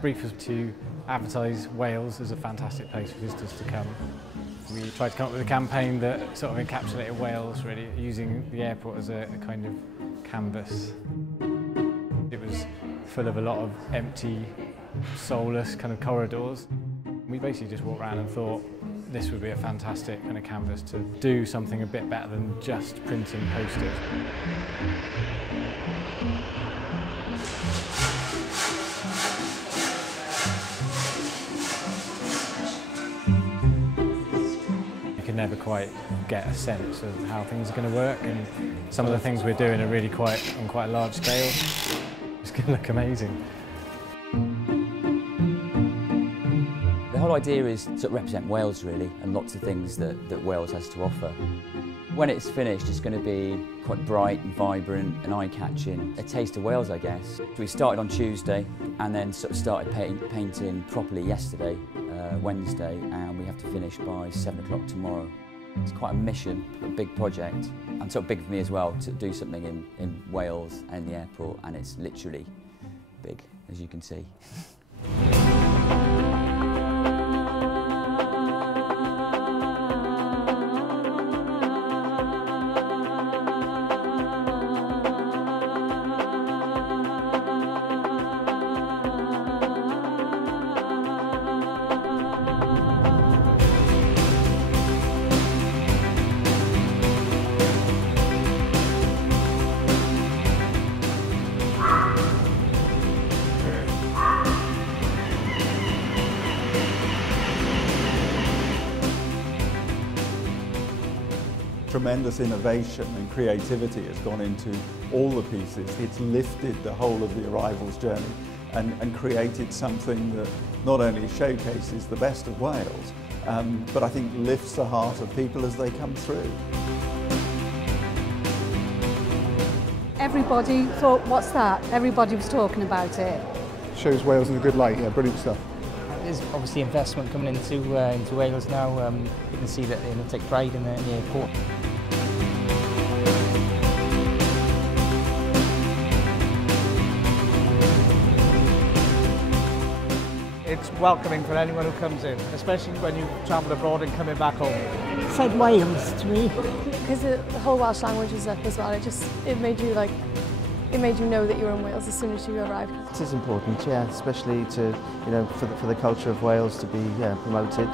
brief was to advertise Wales as a fantastic place for visitors to come. We tried to come up with a campaign that sort of encapsulated Wales, really, using the airport as a kind of canvas. It was full of a lot of empty, soulless kind of corridors. We basically just walked around and thought this would be a fantastic kind of canvas to do something a bit better than just printing posters. You can never quite get a sense of how things are going to work, and some of the things we're doing are really on quite a large scale. It's going to look amazing. The whole idea is to represent Wales really, and lots of things that Wales has to offer. When it's finished, it's going to be quite bright and vibrant and eye-catching. A taste of Wales, I guess. So we started on Tuesday and then sort of started painting properly yesterday, Wednesday, and we have to finish by 7 o'clock tomorrow. It's quite a mission, a big project, and sort of big for me as well to do something in Wales and the airport, and it's literally big, as you can see. Tremendous innovation and creativity has gone into all the pieces. It's lifted the whole of the arrivals journey and created something that not only showcases the best of Wales, but I think lifts the heart of people as they come through. Everybody thought, what's that? Everybody was talking about it. Shows Wales in a good light, yeah, brilliant stuff. There's obviously investment coming into Wales now. You can see that they take pride in the airport. It's welcoming for anyone who comes in, especially when you travel abroad and coming back home. It said Wales to me. Because the whole Welsh language was up as well, it made you know that you were in Wales as soon as you arrived. It is important, yeah, especially to, you know, for the culture of Wales to be promoted.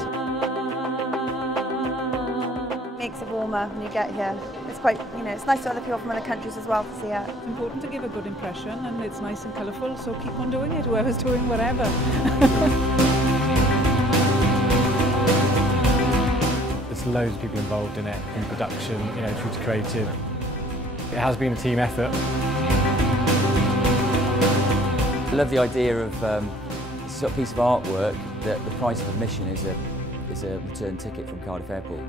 It makes it warmer when you get here. It's quite, you know, it's nice for other people from other countries as well to see it. It's important to give a good impression, and it's nice and colourful, so keep on doing it, whoever's doing whatever. There's loads of people involved in it, in production, you know, through to creative. It has been a team effort. I love the idea of this sort of piece of artwork that the price of admission is a return ticket from Cardiff Airport.